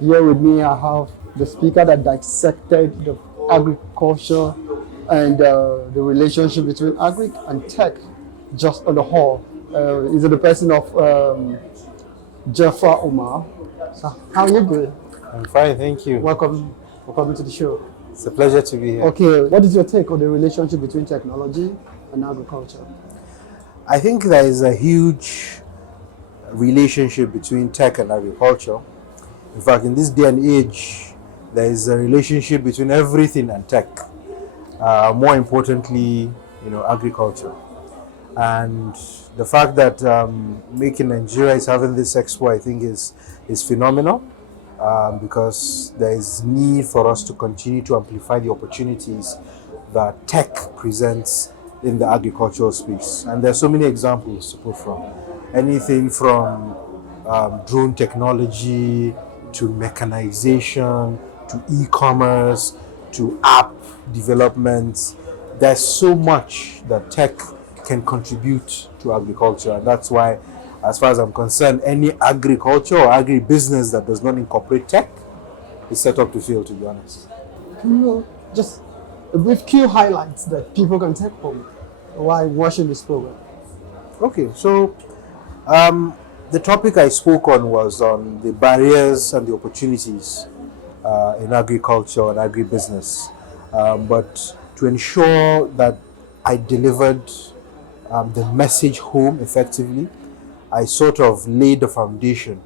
Here with me, I have the speaker that dissected the agriculture and the relationship between agri and tech, just on the whole. Is it the person of Jaffa Umar? So, how are you doing? I'm fine, thank you. Welcome to the show. It's a pleasure to be here. Okay, what is your take on the relationship between technology and agriculture? I think there is a huge relationship between tech and agriculture. In fact, in this day and age, there is a relationship between everything and tech. More importantly, agriculture. And the fact that Make in Nigeria is having this expo, I think, is phenomenal. Because there is need for us to continue to amplify the opportunities that tech presents in the agricultural space. And there are so many examples to put from. Anything from drone technology to mechanization to e-commerce to app development. There's so much that tech can contribute to agriculture, and that's why, as far as I'm concerned, any agriculture or agribusiness that does not incorporate tech is set up to fail, to be honest. Just a brief few highlights that people can take home while watching this program. Okay, so the topic I spoke on was on the barriers and the opportunities in agriculture and agribusiness. But to ensure that I delivered the message home effectively, I sort of laid the foundation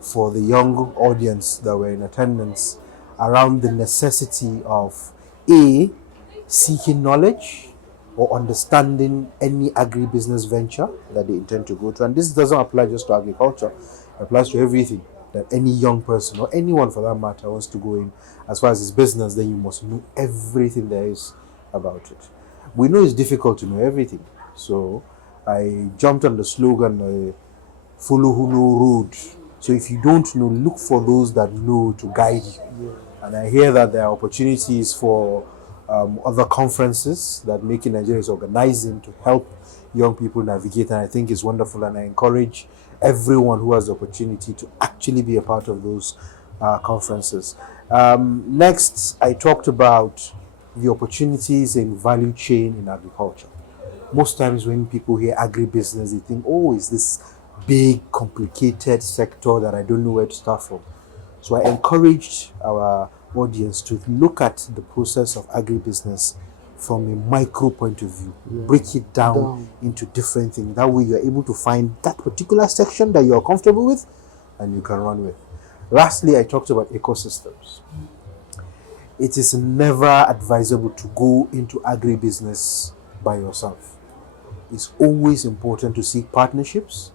for the young audience that were in attendance around the necessity of A, seeking knowledge or understanding any agribusiness venture that they intend to go to. And this doesn't apply just to agriculture, it applies to everything that any young person or anyone for that matter wants to go in. As far as it's business, then you must know everything there is about it. We know it's difficult to know everything. So I jumped on the slogan, follow who know road. So if you don't know, look for those that know to guide you. Yeah. And I hear that there are opportunities for other conferences that Make in Nigeria is organizing to help young people navigate, and I think it's wonderful, and I encourage everyone who has the opportunity to actually be a part of those conferences. Next, I talked about the opportunities in value chain in agriculture. Most times when people hear agribusiness, they think, oh, is this big, complicated sector that I don't know where to start from. So I encouraged our audience to look at the process of agribusiness from a micro point of view, break it down into different things. That way you're able to find that particular section that you're comfortable with and you can run with. Lastly, I talked about ecosystems. It is never advisable to go into agribusiness by yourself. It's always important to seek partnerships,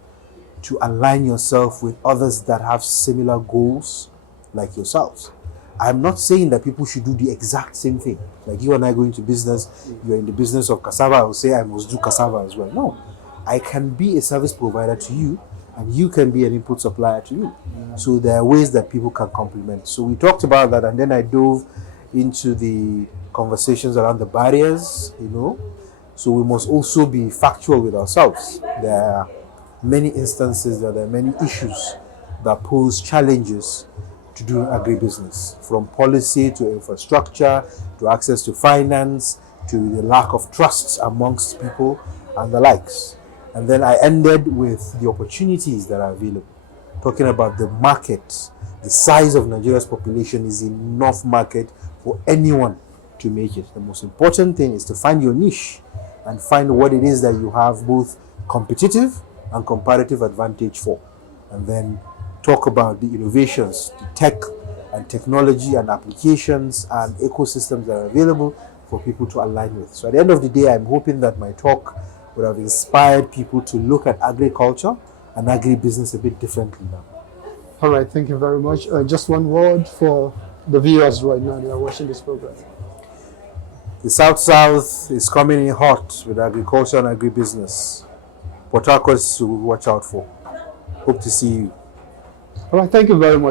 to align yourself with others that have similar goals like yourselves. I'm not saying that people should do the exact same thing. Like you and I go into business, you're in the business of cassava, I will say I must do cassava as well. No, I can be a service provider to you and you can be an input supplier to me. So there are ways that people can complement. So we talked about that, and then I dove into the conversations around the barriers, So we must also be factual with ourselves. There are many instances that there are many issues that pose challenges to do agribusiness, from policy to infrastructure to access to finance to the lack of trust amongst people and the likes. And then I ended with the opportunities that are available, talking about the market. The size of Nigeria's population is enough market for anyone to make it. The most important thing is to find your niche and find what it is that you have both competitive and comparative advantage for, and then talk about the innovations, the tech and technology and applications and ecosystems that are available for people to align with. So at the end of the day, I'm hoping that my talk would have inspired people to look at agriculture and agribusiness a bit differently now. All right, thank you very much. Just one word for the viewers right now that are watching this program. The South is coming in hot with agriculture and agribusiness. Port Harcourt is to watch out for. Hope to see you. All right, thank you very much.